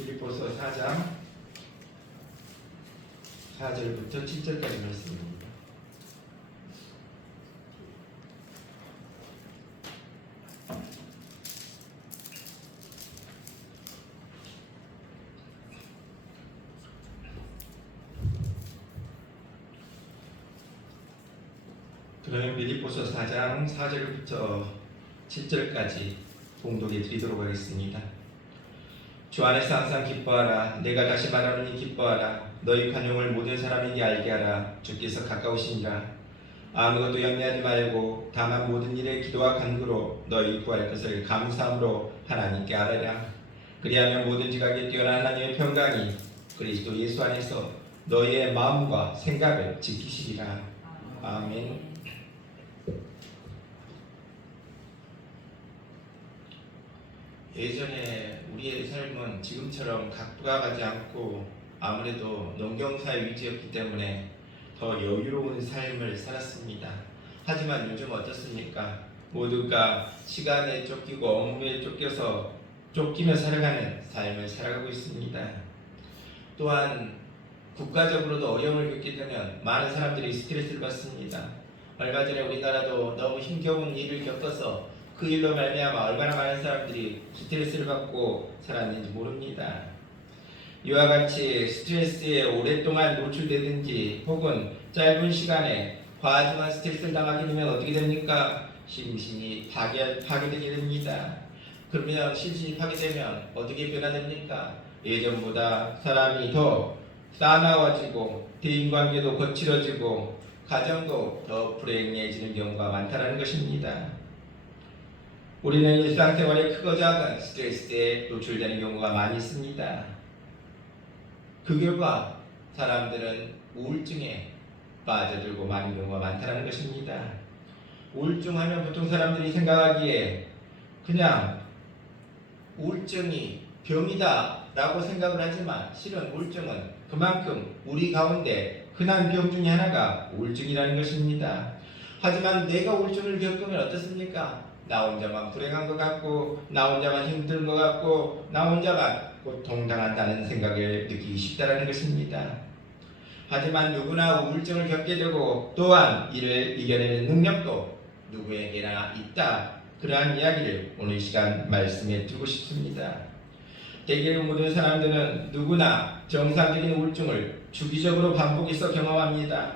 빌립보서 4장 4절부터 7절까지 말씀입니다. 그러면 빌립보서 4장 4절부터 7절까지 봉독해 드리도록 하겠습니다. 주 안에서 항상 기뻐하라. 내가 다시 말하노니 기뻐하라. 너희 관용을 모든 사람에게 알게 하라. 주께서 가까우시니라. 아무것도 염려하지 말고 다만 모든 일에 기도와 간구로 너희 구할 것을 감사함으로 하나님께 아뢰라. 그리하면 모든 지각에 뛰어난 하나님의 평강이 그리스도 예수 안에서 너희의 마음과 생각을 지키시리라. 아멘. 예전에 우리의 삶은 지금처럼 각부가 가지 않고 아무래도 농경사의 위주였기 때문에 더 여유로운 삶을 살았습니다. 하지만 요즘 어떻습니까? 모두가 시간에 쫓기고 업무에 쫓겨서 쫓기며 살아가는 삶을 살아가고 있습니다. 또한 국가적으로도 어려움을 겪게 되면 많은 사람들이 스트레스를 받습니다. 얼마 전에 우리나라도 너무 힘겨운 일을 겪어서 그 일로 말미암아 얼마나 많은 사람들이 스트레스를 받고 살았는지 모릅니다. 이와 같이 스트레스에 오랫동안 노출되든지 혹은 짧은 시간에 과중한 스트레스를 당하게 되면 어떻게 됩니까? 심신이 파괴되게 됩니다. 그러면 심신이 파괴되면 어떻게 변화됩니까? 예전보다 사람이 더 싸나워지고 대인관계도 거칠어지고 가정도 더 불행해지는 경우가 많다는 것입니다. 우리는 일상생활에 크고 작은 스트레스에 노출되는 경우가 많이 있습니다. 그 결과 사람들은 우울증에 빠져들고 많은 경우가 많다는 것입니다. 우울증하면 보통 사람들이 생각하기에 그냥 우울증이 병이다 라고 생각을 하지만 실은 우울증은 그만큼 우리 가운데 흔한 병 중에 하나가 우울증이라는 것입니다. 하지만 내가 우울증을 겪으면 어떻습니까? 나 혼자만 불행한 것 같고 나 혼자만 힘든 것 같고 나 혼자만 고통당한다는 생각을 느끼기 쉽다는 것입니다. 하지만 누구나 우울증을 겪게 되고 또한 이를 이겨내는 능력도 누구에게나 있다. 그러한 이야기를 오늘 시간 말씀에 두고 싶습니다. 대개의 모든 사람들은 누구나 정상적인 우울증을 주기적으로 반복해서 경험합니다.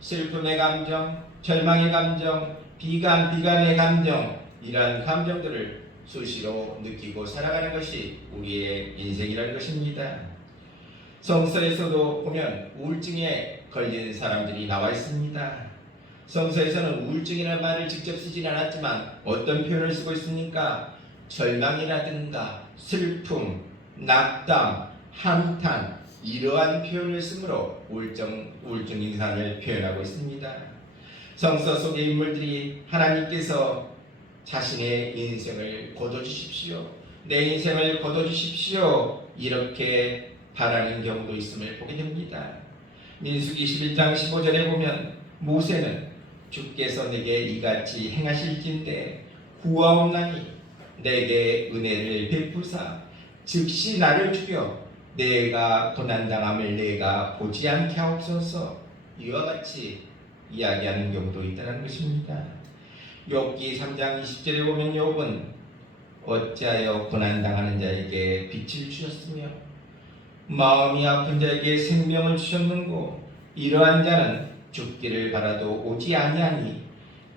슬픔의 감정, 절망의 감정, 비관의 감정, 이러한 감정들을 수시로 느끼고 살아가는 것이 우리의 인생이라는 것입니다. 성서에서도 보면 우울증에 걸린 사람들이 나와 있습니다. 성서에서는 우울증이라는 말을 직접 쓰진 않았지만 어떤 표현을 쓰고 있습니까? 절망이라든가 슬픔, 낙담, 한탄 이러한 표현을 쓰므로 우울증 인상을 표현하고 있습니다. 성서 속의 인물들이 하나님께서 자신의 인생을 거둬주십시오. 내 인생을 거둬주십시오. 이렇게 바라는 경우도 있음을 보게 됩니다. 민수기 11장 15절에 보면 모세는 주께서 내게 이같이 행하실진대 구하옵나니 내게 은혜를 베푸사 즉시 나를 죽여 내가 고난당함을 내가 보지 않게 하옵소서. 이와 같이 이야기하는 경우도 있다는 것입니다. 욥기 3장 20절에 보면 욥은 어찌하여 고난당하는 자에게 빛을 주셨으며 마음이 아픈 자에게 생명을 주셨는고 이러한 자는 죽기를 바라도 오지 아니하니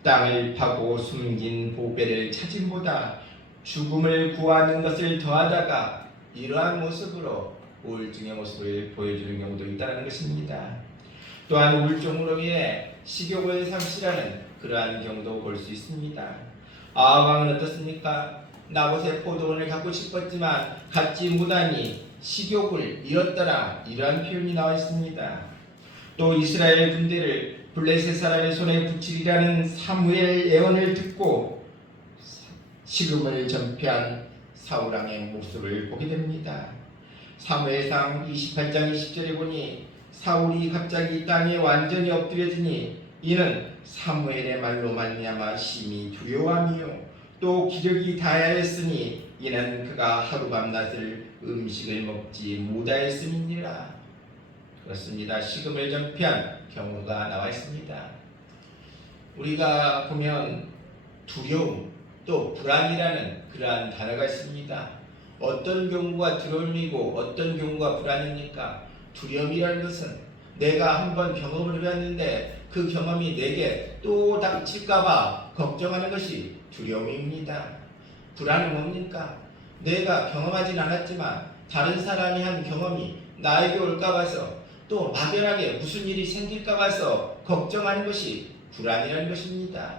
땅을 파고 숨긴 보배를 찾음보다 죽음을 구하는 것을 더하다가 이러한 모습으로 우울증의 모습을 보여주는 경우도 있다는 것입니다. 또한 우울증으로 인해 식욕을 상실하는 그러한 경우도 볼 수 있습니다. 아합왕은 어떻습니까? 나봇의 포도원을 갖고 싶었지만 갖지 못하니 식욕을 잃었더라. 이러한 표현이 나와 있습니다. 또 이스라엘 군대를 블레셋 사람의 손에 붙이리라는 사무엘 예언을 듣고 식음을 전폐한 사울왕의 모습을 보게 됩니다. 사무엘상 28장 20절에 보니 사울이 갑자기 땅에 완전히 엎드려지니 이는 사무엘의 말로 말미암아 심히 두려워하며 또 기력이 다하였으니 이는 그가 하룻밤낮을 음식을 먹지 못하였음이니라. 그렇습니다. 식음을 정피한 경우가 나와 있습니다. 우리가 보면 두려움 또 불안이라는 그러한 단어가 있습니다. 어떤 경우가 두려움이고 어떤 경우가 불안입니까? 두려움이라는 것은 내가 한번 경험을 해봤는데 그 경험이 내게 또 닥칠까봐 걱정하는 것이 두려움입니다. 불안은 뭡니까? 내가 경험하진 않았지만 다른 사람이 한 경험이 나에게 올까 봐서 또 막연하게 무슨 일이 생길까 봐서 걱정하는 것이 불안이라는 것입니다.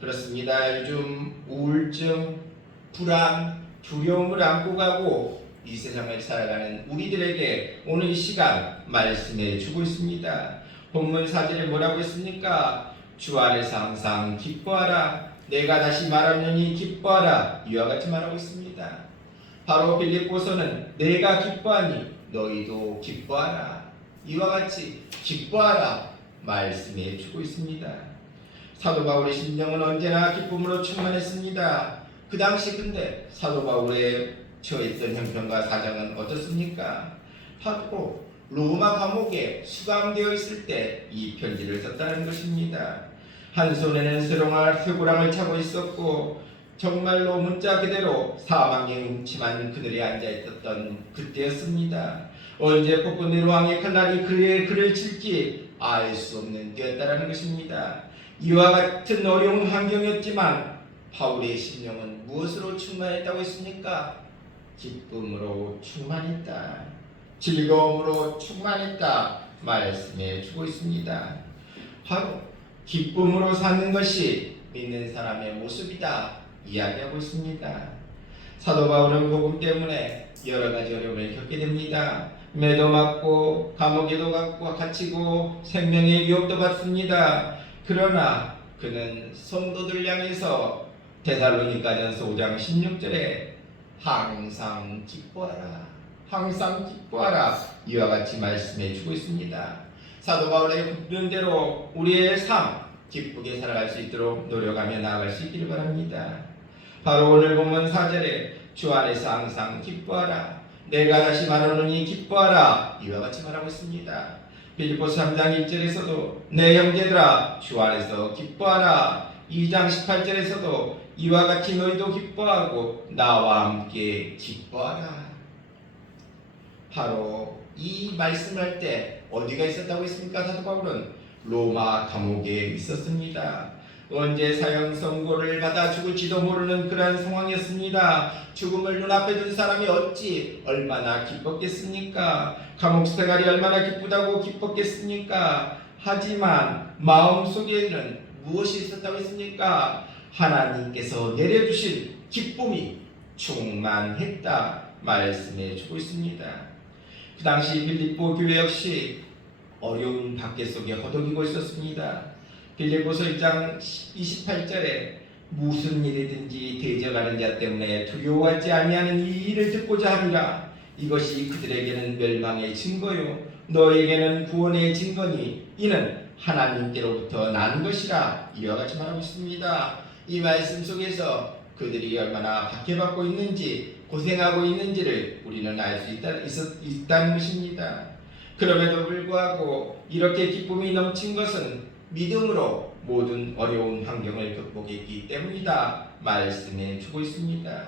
그렇습니다. 요즘 우울증, 불안, 두려움을 안고 가고 이 세상을 살아가는 우리들에게 오늘 이 시간 말씀해 주고 있습니다. 본문 4절에 뭐라고 했습니까? 주 안에서 항상 기뻐하라. 내가 다시 말하노니 기뻐하라. 이와 같이 말하고 있습니다. 바로 빌립보서는 내가 기뻐하니 너희도 기뻐하라. 이와 같이 기뻐하라 말씀해 주고 있습니다. 사도 바울의 심령은 언제나 기쁨으로 충만했습니다. 그 당시 근데 사도 바울의 처했던 형편과 사정은 어떻습니까? 바로 로마 감옥에 수감되어 있을 때 이 편지를 썼다는 것입니다. 한 손에는 쇠고랑을 차고 있었고 정말로 문자 그대로 사망의 음침한 그늘에 앉아 있었던 그때였습니다. 언제 폭군의 왕의 칼날이 그의 글을 칠지 알 수 없는 때였다는 것입니다. 이와 같은 어려운 환경이었지만 바울의 심령은 무엇으로 충만했다고 했습니까? 기쁨으로 충만했다. 즐거움으로 충만했다. 말씀해 주고 있습니다. 바로 기쁨으로 사는 것이 믿는 사람의 모습이다. 이야기하고 있습니다. 사도 바울은 복음 때문에 여러 가지 어려움을 겪게 됩니다. 매도 맞고 감옥에도 갇히고 생명의 위협도 받습니다. 그러나 그는 성도들 향해서 데살로니가전서 5장 16절에 항상 기뻐하라. 항상 기뻐하라. 이와 같이 말씀해 주고 있습니다. 사도 바울의 굽는 대로 우리의 삶 기쁘게 살아갈 수 있도록 노력하며 나아갈 수 있기를 바랍니다. 바로 오늘 본문 4절에 주 안에서 항상 기뻐하라. 내가 다시 말하노니 기뻐하라. 이와 같이 말하고 있습니다. 빌립보서 3장 1절에서도 내 형제들아 주 안에서 기뻐하라. 2장 18절에서도 이와 같이 너희도 기뻐하고 나와 함께 기뻐하라. 바로 이 말씀할 때 어디가 있었다고 했습니까? 사도 바울은 로마 감옥에 있었습니다. 언제 사형 선고를 받아 죽을지도 모르는 그러한 상황이었습니다. 죽음을 눈앞에 둔 사람이 어찌 얼마나 기뻤겠습니까? 감옥 생활이 얼마나 기쁘다고 기뻤겠습니까? 하지만 마음속에는 무엇이 있었다고 했습니까? 하나님께서 내려주신 기쁨이 충만했다 말씀해 주고 있습니다. 그 당시 빌립보 교회 역시 어려운 박해 속에 허덕이고 있었습니다. 빌립보서 1장 28절에 무슨 일이든지 대적하는 자 때문에 두려워하지 아니하는 이 일을 듣고자 합니다. 이것이 그들에게는 멸망의 증거요 너에게는 구원의 증거니 이는 하나님께로부터 난 것이라. 이와 같이 말하고 있습니다. 이 말씀 속에서 그들이 얼마나 박해받고 있는지 고생하고 있는지를 우리는 알 수 있다는 것입니다. 그럼에도 불구하고 이렇게 기쁨이 넘친 것은 믿음으로 모든 어려운 환경을 극복했기 때문이다 말씀해 주고 있습니다.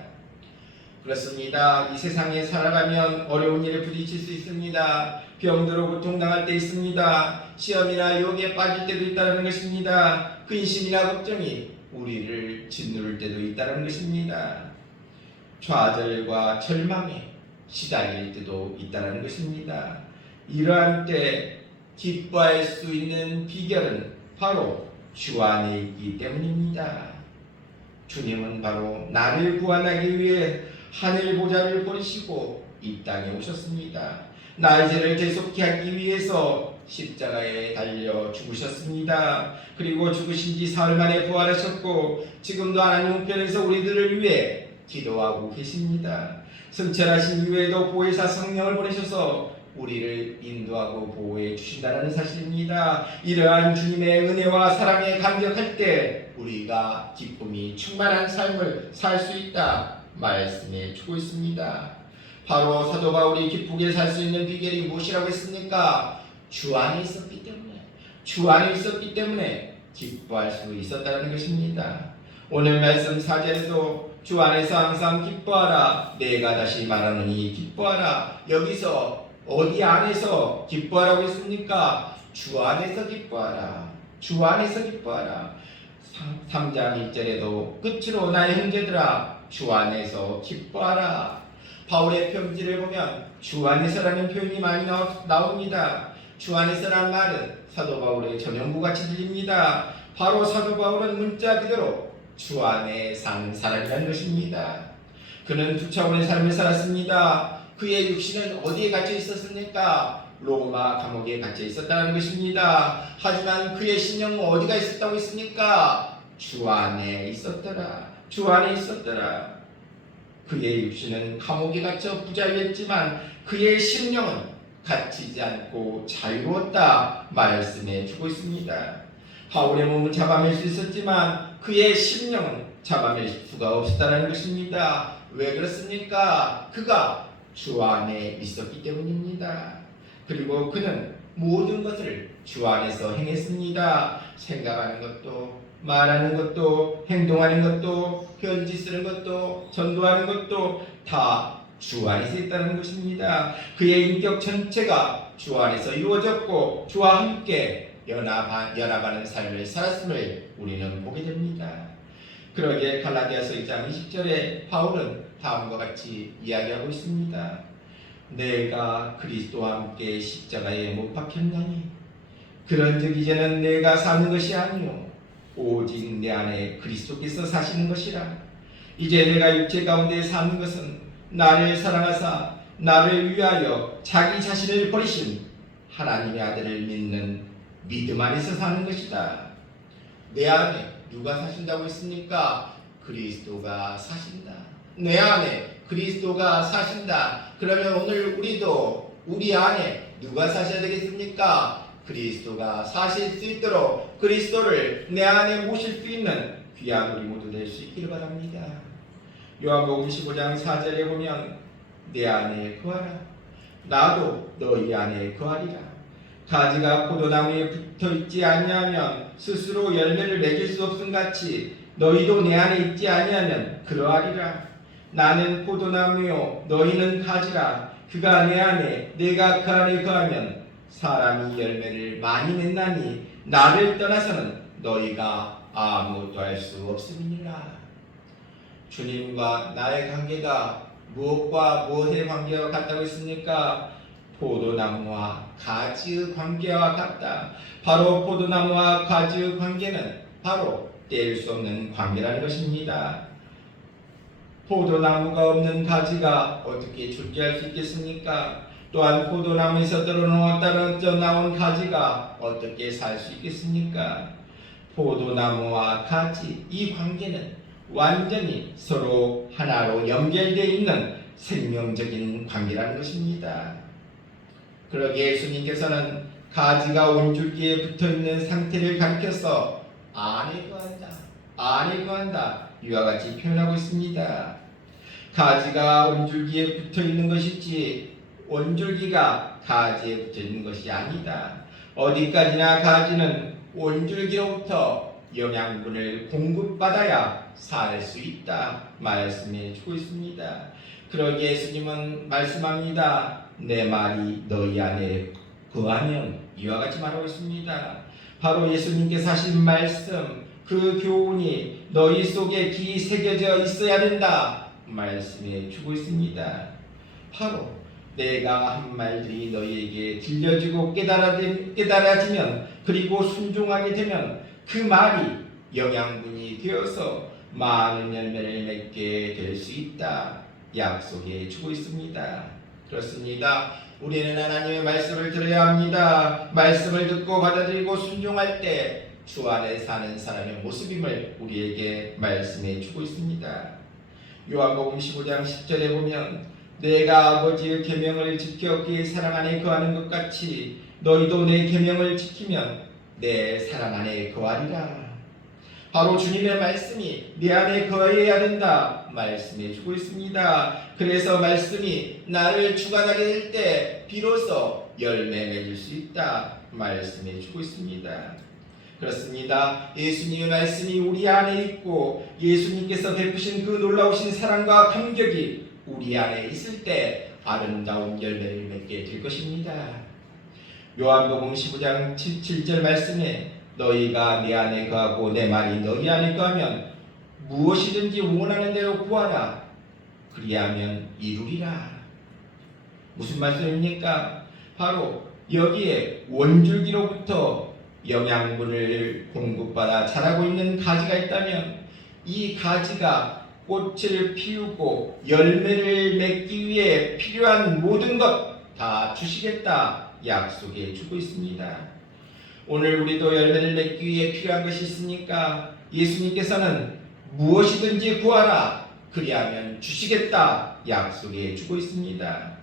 그렇습니다. 이 세상에 살아가면 어려운 일에 부딪힐 수 있습니다. 병들어 고통당할 때 있습니다. 시험이나 유혹에 빠질 때도 있다는 것입니다. 근심이나 걱정이 우리를 짓누를 때도 있다는 것입니다. 좌절과 절망에 시달릴 때도 있다는 것입니다. 이러한 때 기뻐할 수 있는 비결은 바로 주 안에 있기 때문입니다. 주님은 바로 나를 구원하기 위해 하늘 보좌를 버리시고 이 땅에 오셨습니다. 나의 죄를 대속케 하기 위해서 십자가에 달려 죽으셨습니다. 그리고 죽으신 지 사흘 만에 부활하셨고 지금도 하나님 우편에서 우리들을 위해 기도하고 계십니다. 승천하신 이후에도 보혜사 성령을 보내셔서 우리를 인도하고 보호해 주신다는 사실입니다. 이러한 주님의 은혜와 사랑에 감격할 때 우리가 기쁨이 충만한 삶을 살 수 있다 말씀해 주고 있습니다. 바로 사도 바울이 기쁘게 살 수 있는 비결이 무엇이라고 했습니까? 주 안에 있었기 때문에, 주 안에 있었기 때문에 기뻐할 수 있었다는 것입니다. 오늘 말씀 4절에도 주 안에서 항상 기뻐하라. 내가 다시 말하노니 기뻐하라. 여기서 어디 안에서 기뻐하라고 했습니까? 주 안에서 기뻐하라. 주 안에서 기뻐하라. 3장 1절에도 끝으로 나의 형제들아 주 안에서 기뻐하라. 바울의 편지를 보면 주 안에서라는 표현이 많이 나옵니다. 주 안에서라는 말은 사도 바울의 전형부같이 들립니다. 바로 사도 바울은 문자 그대로 주 안에 사는 사람이라는 것입니다. 그는 두 차원의 삶을 살았습니다. 그의 육신은 어디에 갇혀 있었습니까? 로마 감옥에 갇혀 있었다는 것입니다. 하지만 그의 신령은 어디가 있었다고 했습니까? 주 안에 있었더라. 주 안에 있었더라. 그의 육신은 감옥에 갇혀 부자유했지만 그의 심령은 갇히지 않고 자유로웠다 말씀해 주고 있습니다. 바울의 몸은 잡아맬 수 있었지만 그의 심령은 잡아맬 수가 없었다는 것입니다. 왜 그렇습니까? 그가 주 안에 있었기 때문입니다. 그리고 그는 모든 것을 주 안에서 행했습니다. 생각하는 것도, 말하는 것도, 행동하는 것도, 편지 쓰는 것도, 전도하는 것도 다 주 안에서 있다는 것입니다. 그의 인격 전체가 주 안에서 이루어졌고 주와 함께 연합하는 삶을 살았음을 우리는 보게 됩니다. 그러기에 갈라디아서 2장 20절에 바울은 다음과 같이 이야기하고 있습니다. 내가 그리스도와 함께 십자가에 못 박혔나니 그런즉 이제는 내가 사는 것이 아니요 오직 내 안에 그리스도께서 사시는 것이라. 이제 내가 육체 가운데 사는 것은 나를 사랑하사 나를 위하여 자기 자신을 버리신 하나님의 아들을 믿는 믿음 안에서 사는 것이다. 내 안에 누가 사신다고 했습니까? 그리스도가 사신다. 내 안에 그리스도가 사신다. 그러면 오늘 우리도 우리 안에 누가 사셔야 되겠습니까? 그리스도가 사실 수 있도록 그리스도를 내 안에 모실 수 있는 귀한 우리 모두 될 수 있기를 바랍니다. 요한복음 15장 4절에 보면 내 안에 거하라. 나도 너희 안에 거하리라. 가지가 포도나무에 붙어있지 아니하면 스스로 열매를 맺을 수 없음 같이 너희도 내 안에 있지 아니하면 그러하리라. 나는 포도나무요 너희는 가지라. 그가 내 안에 내가 그 안에 거하면 사람이 열매를 많이 맺나니 나를 떠나서는 너희가 아무것도 할 수 없음이니라. 주님과 나의 관계가 무엇과 무엇의 관계와 같다고 했습니까? 포도나무와 가지의 관계와 같다. 바로 포도나무와 가지의 관계는 바로 뗄 수 없는 관계라는 것입니다. 포도나무가 없는 가지가 어떻게 존재할 수 있겠습니까? 또한 포도나무에서 떨어져 나온 가지가 어떻게 살 수 있겠습니까? 포도나무와 가지, 이 관계는 완전히 서로 하나로 연결되어 있는 생명적인 관계라는 것입니다. 그러기에 예수님께서는 가지가 온줄기에 붙어있는 상태를 가리켜서 안에 거한다, 안에 거한다 이와 같이 표현하고 있습니다. 가지가 온줄기에 붙어있는 것이지 온줄기가 가지에 붙어있는 것이 아니다. 어디까지나 가지는 온줄기로부터 영양분을 공급받아야 살 수 있다 말씀해 주고 있습니다. 그러기에 예수님은 말씀합니다. 내 말이 너희 안에 거하면 이와 같이 말하고 있습니다. 바로 예수님께서 하신 말씀, 그 교훈이 너희 속에 깊이 새겨져 있어야 된다 말씀해 주고 있습니다. 바로 내가 한 말들이 너희에게 들려지고 깨달아지면 그리고 순종하게 되면 그 말이 영양분이 되어서 많은 열매를 맺게 될 수 있다 약속해 주고 있습니다. 그렇습니다. 우리는 하나님의 말씀을 들어야 합니다. 말씀을 듣고 받아들이고 순종할 때 주 안에 사는 사람의 모습임을 우리에게 말씀해 주고 있습니다. 요한복음 15장 10절에 보면 내가 아버지의 계명을 지켜 그의 사랑 안에 거하는 것 같이 너희도 내 계명을 지키면 내 사랑 안에 거하리라. 바로 주님의 말씀이 내 안에 거해야 된다 말씀해 주고 있습니다. 그래서 말씀이 나를 주관하게 될 때 비로소 열매 맺을 수 있다 말씀해 주고 있습니다. 그렇습니다. 예수님의 말씀이 우리 안에 있고 예수님께서 베푸신 그 놀라우신 사랑과 감격이 우리 안에 있을 때 아름다운 열매를 맺게 될 것입니다. 요한복음 15장 7절 말씀에 너희가 내 안에 거하고 내 말이 너희 안에 거하면 무엇이든지 원하는 대로 구하라 그리하면 이루리라. 무슨 말씀입니까? 바로 여기에 원줄기로부터 영양분을 공급받아 자라고 있는 가지가 있다면 이 가지가 꽃을 피우고 열매를 맺기 위해 필요한 모든 것 다 주시겠다 약속해 주고 있습니다. 오늘 우리도 열매를 맺기 위해 필요한 것이 있으니까 예수님께서는 무엇이든지 구하라 그리하면 주시겠다 약속해 주고 있습니다.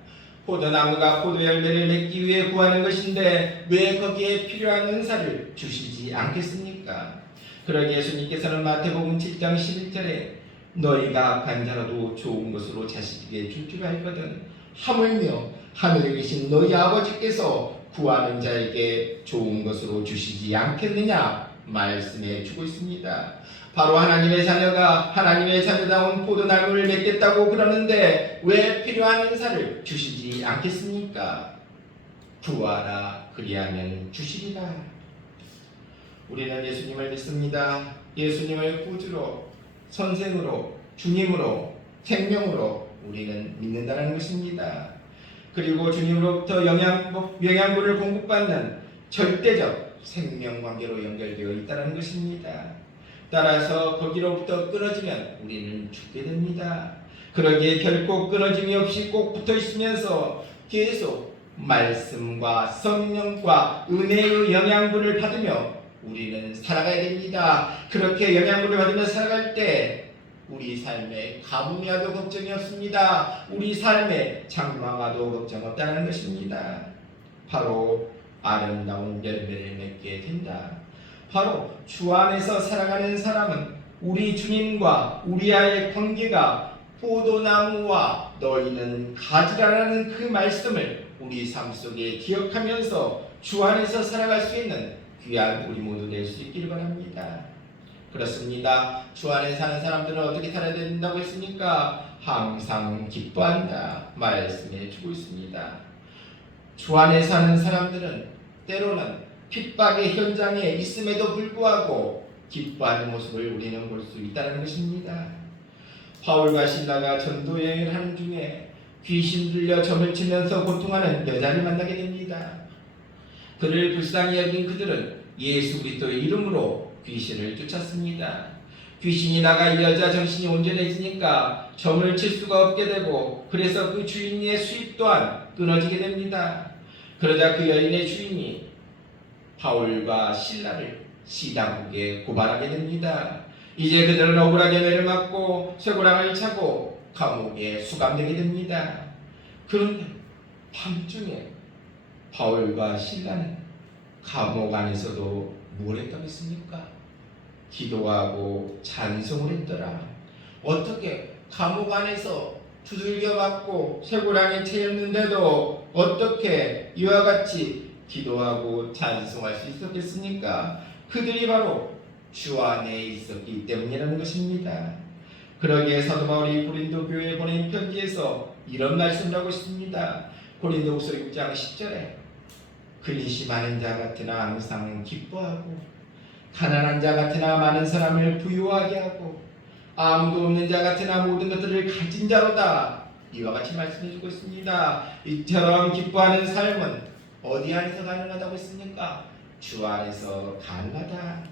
포도나무가 포도 열매를 맺기 위해 구하는 것인데 왜 거기에 필요한 은사를 주시지 않겠습니까? 그러기에 예수님께서는 마태복음 7장 11절에 너희가 악한 자라도 좋은 것으로 자식에게 줄 줄 알거든 하물며 하늘에 계신 너희 아버지께서 구하는 자에게 좋은 것으로 주시지 않겠느냐 말씀해 주고 있습니다. 바로 하나님의 자녀가 하나님의 자녀다운 포도나무를 맺겠다고 그러는데 왜 필요한 은사를 주시지 않겠습니까? 구하라 그리하면 주시리라. 우리는 예수님을 믿습니다. 예수님을 구주로 선생으로 주님으로 생명으로 우리는 믿는다는 것입니다. 그리고 주님으로부터 영양분을 공급받는 절대적 생명관계로 연결되어 있다는 것입니다. 따라서 거기로부터 끊어지면 우리는 죽게 됩니다. 그러기에 결코 끊어짐이 없이 꼭 붙어 있으면서 계속 말씀과 성령과 은혜의 영양분을 받으며 우리는 살아가야 됩니다. 그렇게 영양분을 받으며 살아갈 때 우리 삶에 가뭄이 와도 걱정이 없습니다. 우리 삶에 장마가 와도 걱정 없다는 것입니다. 바로 아름다운 열매를 맺게 된다. 바로 주 안에서 살아가는 사람은 우리 주님과 우리와의 관계가 포도나무와 너희는 가지라라는 그 말씀을 우리 삶 속에 기억하면서 주 안에서 살아갈 수 있는 귀한 우리 모두 될 수 있기를 바랍니다. 그렇습니다. 주 안에 사는 사람들은 어떻게 살아야 된다고 했습니까? 항상 기뻐한다 말씀해 주고 있습니다. 주 안에 사는 사람들은 때로는 핍박의 현장에 있음에도 불구하고 기뻐하는 모습을 우리는 볼 수 있다는 것입니다. 바울과 실라가 전도 여행을 하는 중에 귀신 들려 점을 치면서 고통하는 여자를 만나게 됩니다. 그를 불쌍히 여긴 그들은 예수 그리스도의 이름으로 귀신을 쫓았습니다. 귀신이 나가 이 여자 정신이 온전해지니까 점을 칠 수가 없게 되고 그래서 그 주인의 수입 또한 끊어지게 됩니다. 그러자 그 여인의 주인이 바울과 실라를 시당국에 고발하게 됩니다. 이제 그들은 억울하게 매를 맞고 쇠고랑을 차고 감옥에 수감되게 됩니다. 그런데 밤중에 바울과 실라는 감옥 안에서도 뭘 했다고 했습니까? 기도하고 찬송을 했더라. 어떻게 감옥 안에서 두들겨 맞고 쇠고랑에 채였는데도 어떻게 이와 같이 기도하고 찬송할 수 있었겠습니까? 그들이 바로 주 안에 있었기 때문이라는 것입니다. 그러기에 사도 바울이 고린도 교회에 보낸 편지에서 이런 말씀을 하고 있습니다. 고린도후서 6장 10절에 근심이 많은 자 같으나 항상 기뻐하고 가난한 자 같으나 많은 사람을 부유하게 하고 아무도 없는 자 같으나 모든 것들을 가진 자로다. 이와 같이 말씀해주고 있습니다. 이처럼 기뻐하는 삶은 어디 안에서 가능하다고 했습니까? 주 안에서 가능하다.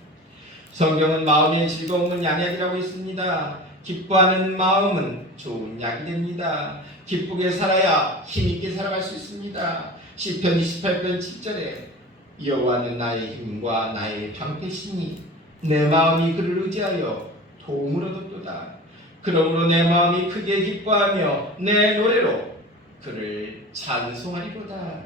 성경은 마음의 즐거움은 양약이라고 했습니다. 기뻐하는 마음은 좋은 약이 됩니다. 기쁘게 살아야 힘있게 살아갈 수 있습니다. 시편 28편 7절에 여호와는 나의 힘과 나의 방패시니 내 마음이 그를 의지하여 도움을 얻었도다. 그러므로 내 마음이 크게 기뻐하며 내 노래로 그를 찬송하리로다.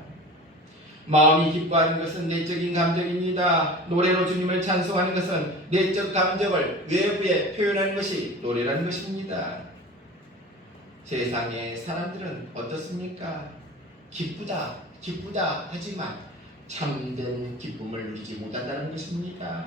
마음이 기뻐하는 것은 내적인 감정입니다. 노래로 주님을 찬송하는 것은 내적 감정을 외부에 표현하는 것이 노래라는 것입니다. 세상의 사람들은 어떻습니까? 기쁘다, 기쁘다 하지만 참된 기쁨을 누리지 못한다는 것입니다.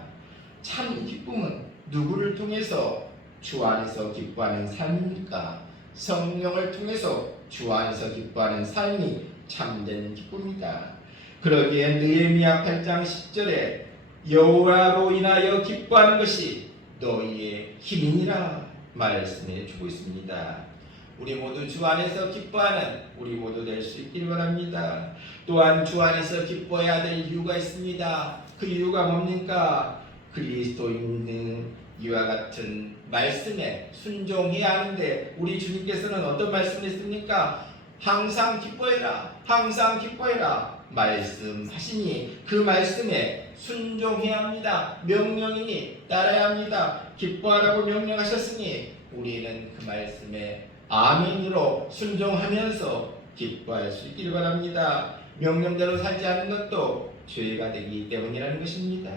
참 기쁨은 누구를 통해서 주 안에서 기뻐하는 삶입니까? 성령을 통해서 주 안에서 기뻐하는 삶이 참된 기쁨이다. 그러기에 느헤미야 8장 10절에 여호와로 인하여 기뻐하는 것이 너희의 힘이니라 말씀해 주고 있습니다. 우리 모두 주 안에서 기뻐하는 우리 모두 될 수 있길 바랍니다. 또한 주 안에서 기뻐해야 될 이유가 있습니다. 그 이유가 뭡니까? 그리스도인은 이와 같은 말씀에 순종해야 하는데 우리 주님께서는 어떤 말씀을 했습니까? 항상 기뻐해라, 항상 기뻐해라 말씀하시니 그 말씀에 순종해야 합니다. 명령이니 따라야 합니다. 기뻐하라고 명령하셨으니 우리는 그 말씀에 아멘으로 순종하면서 기뻐할 수 있기를 바랍니다. 명령대로 살지 않는 것도 죄가 되기 때문이라는 것입니다.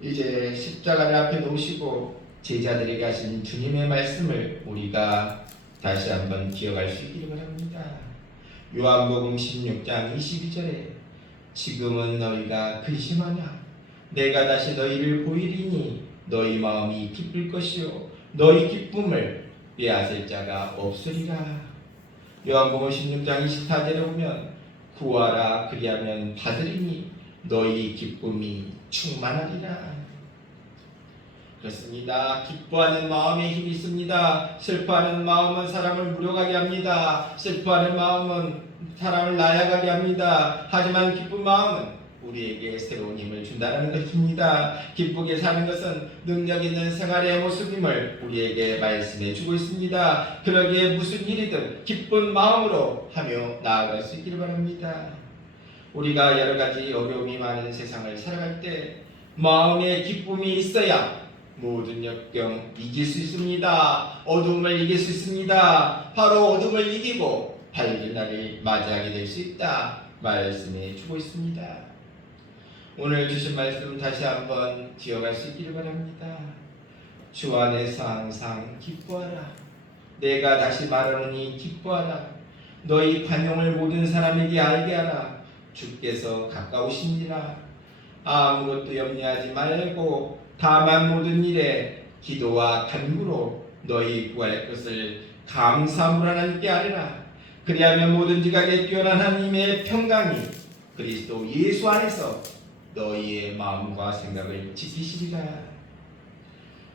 이제 십자가를 앞에 놓으시고 제자들에게 하신 주님의 말씀을 우리가 다시 한번 기억할 수 있기를 바랍니다. 요한복음 16장 22절에 지금은 너희가 근심하냐? 내가 다시 너희를 보이리니 너희 마음이 기쁠 것이요 너희 기쁨을 빼앗을 자가 없으리라. 요한복음 16장 24절에 보면 구하라 그리하면 받으리니 너희 기쁨이 충만하리라. 그렇습니다. 기뻐하는 마음에 힘이 있습니다. 슬퍼하는 마음은 사람을 무력하게 합니다. 슬퍼하는 마음은 사람을 나약하게 합니다. 하지만 기쁜 마음은 우리에게 새로운 힘을 준다는 것입니다. 기쁘게 사는 것은 능력 있는 생활의 모습임을 우리에게 말씀해 주고 있습니다. 그러기에 무슨 일이든 기쁜 마음으로 하며 나아갈 수 있기를 바랍니다. 우리가 여러 가지 어려움이 많은 세상을 살아갈 때 마음에 기쁨이 있어야 모든 역경 이길 수 있습니다. 어둠을 이길 수 있습니다. 바로 어둠을 이기고 밝은 날을 맞이하게 될 수 있다 말씀해 주고 있습니다. 오늘 주신 말씀 다시 한번 기억할 수 있기를 바랍니다. 주 안에서 항상 기뻐하라. 내가 다시 말하노니 기뻐하라. 너희 관용을 모든 사람에게 알게 하라. 주께서 가까우시니라. 아무것도 염려하지 말고 다만 모든 일에 기도와 간구로 너희 구할 것을 감사함으로 하나님께 아뢰라. 그리하면 모든 지각에 뛰어난 하나님의 평강이 그리스도 예수 안에서 너희의 마음과 생각을 지키시리라.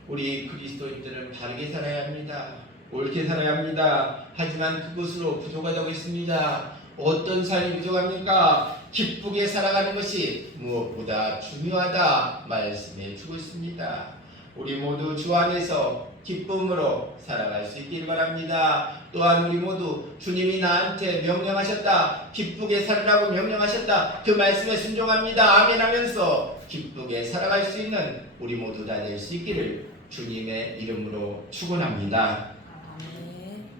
우리 그리스도인들은 바르게 살아야 합니다. 옳게 살아야 합니다. 하지만 그것으로 부족하다고 했습니다. 어떤 삶이 부족합니까? 기쁘게 살아가는 것이 무엇보다 중요하다 말씀해 주고 있습니다. 우리 모두 주 안에서 기쁨으로 살아갈 수 있기를 바랍니다. 또한 우리 모두 주님이 나한테 명령하셨다, 기쁘게 살으라고 명령하셨다, 그 말씀에 순종합니다 아멘 하면서 기쁘게 살아갈 수 있는 우리 모두 다 될 수 있기를 주님의 이름으로 축원합니다.